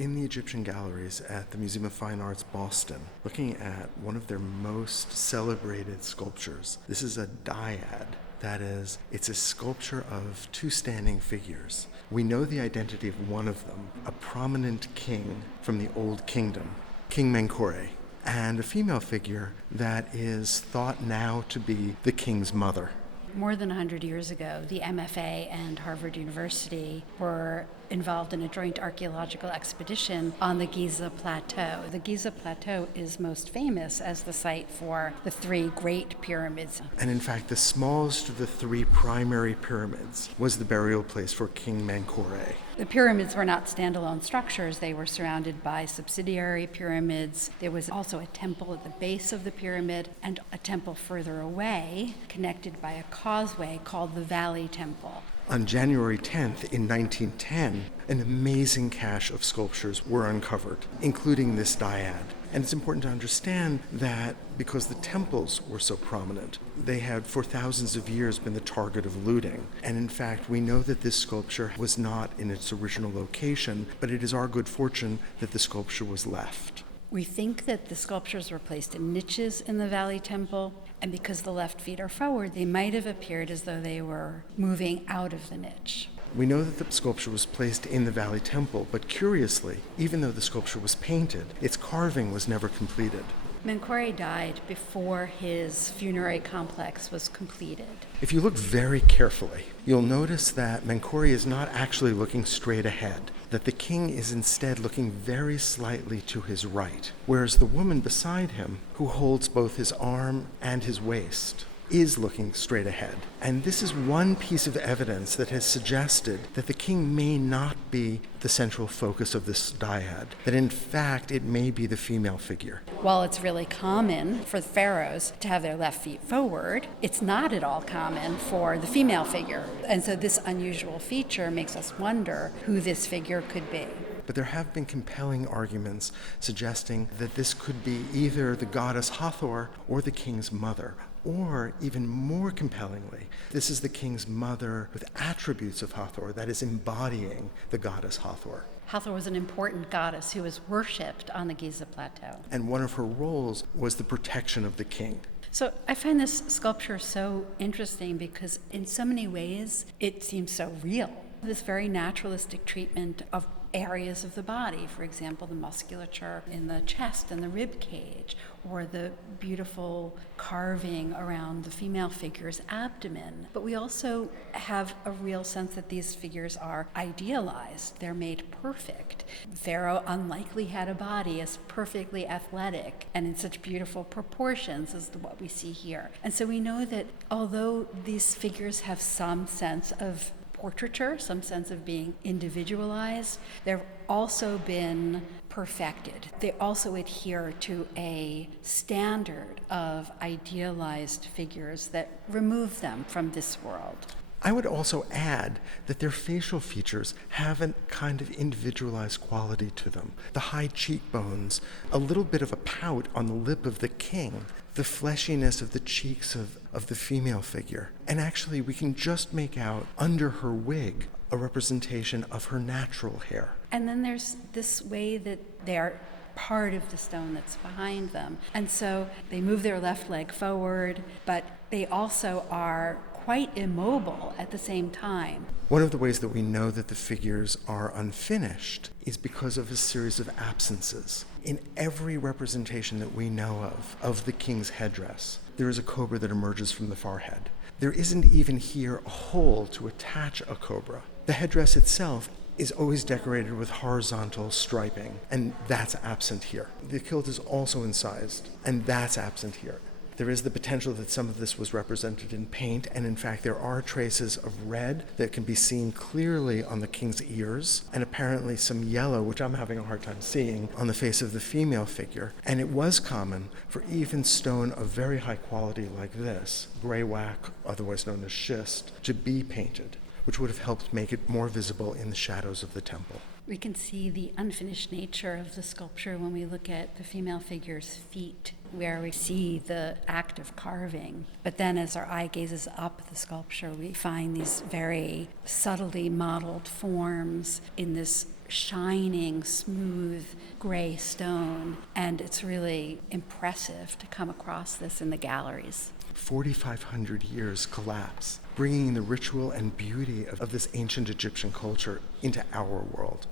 in the Egyptian galleries at the Museum of Fine Arts, Boston, looking at one of their most celebrated sculptures. This is a dyad. That is, it's a sculpture of two standing figures. We know the identity of one of them, a prominent king from the Old Kingdom, King Menkaure, and a female figure that is thought now to be the king's mother. More than 100 years ago, the MFA and Harvard University were involved in a joint archaeological expedition on the Giza Plateau. The Giza Plateau is most famous as the site for the three great pyramids. And in fact, the smallest of the three primary pyramids was the burial place for King Menkaure. The pyramids were not standalone structures. They were surrounded by subsidiary pyramids. There was also a temple at the base of the pyramid and a temple further away, connected by a causeway called the Valley Temple. On January 10th in 1910, an amazing cache of sculptures were uncovered, including this dyad. And it's important to understand that because the temples were so prominent, they had for thousands of years been the target of looting. And in fact, we know that this sculpture was not in its original location, but it is our good fortune that the sculpture was left. We think that the sculptures were placed in niches in the Valley Temple, and because the left feet are forward, they might have appeared as though they were moving out of the niche. We know that the sculpture was placed in the Valley Temple, but curiously, even though the sculpture was painted, its carving was never completed. Menkaure died before his funerary complex was completed. If you look very carefully, you'll notice that Menkaure is not actually looking straight ahead, that the king is instead looking very slightly to his right, whereas the woman beside him, who holds both his arm and his waist, is looking straight ahead. And this is one piece of evidence that has suggested that the king may not be the central focus of this dyad, that in fact it may be the female figure. While it's really common for the pharaohs to have their left feet forward, it's not at all common for the female figure. And so this unusual feature makes us wonder who this figure could be. But there have been compelling arguments suggesting that this could be either the goddess Hathor or the king's mother. Or, even more compellingly, this is the king's mother with attributes of Hathor, that is embodying the goddess Hathor. Hathor was an important goddess who was worshipped on the Giza Plateau. And one of her roles was the protection of the king. So I find this sculpture so interesting because in so many ways it seems so real. This very naturalistic treatment of areas of the body, for example, the musculature in the chest and the rib cage, or the beautiful carving around the female figure's abdomen. But we also have a real sense that these figures are idealized. They're made perfect. Pharaoh unlikely had a body as perfectly athletic and in such beautiful proportions as what we see here. And so we know that although these figures have some sense of portraiture, some sense of being individualized, they've also been perfected. They also adhere to a standard of idealized figures that remove them from this world. I would also add that their facial features have a kind of individualized quality to them. The high cheekbones, a little bit of a pout on the lip of the king, the fleshiness of the cheeks of the female figure. And actually, we can just make out under her wig a representation of her natural hair. And then there's this way that they are part of the stone that's behind them. And so they move their left leg forward, but they also are quite immobile at the same time. One of the ways that we know that the figures are unfinished is because of a series of absences. In every representation that we know of the king's headdress, there is a cobra that emerges from the forehead. There isn't even here a hole to attach a cobra. The headdress itself is always decorated with horizontal striping, and that's absent here. The kilt is also incised, and that's absent here. There is the potential that some of this was represented in paint, and in fact there are traces of red that can be seen clearly on the king's ears, and apparently some yellow, which I'm having a hard time seeing, on the face of the female figure. And it was common for even stone of very high quality like this, greywacke, otherwise known as schist, to be painted, which would have helped make it more visible in the shadows of the temple. We can see the unfinished nature of the sculpture when we look at the female figure's feet, where we see the act of carving. But then as our eye gazes up the sculpture, we find these very subtly modeled forms in this shining, smooth, gray stone. And it's really impressive to come across this in the galleries. 4,500 years collapse, bringing the ritual and beauty of this ancient Egyptian culture into our world.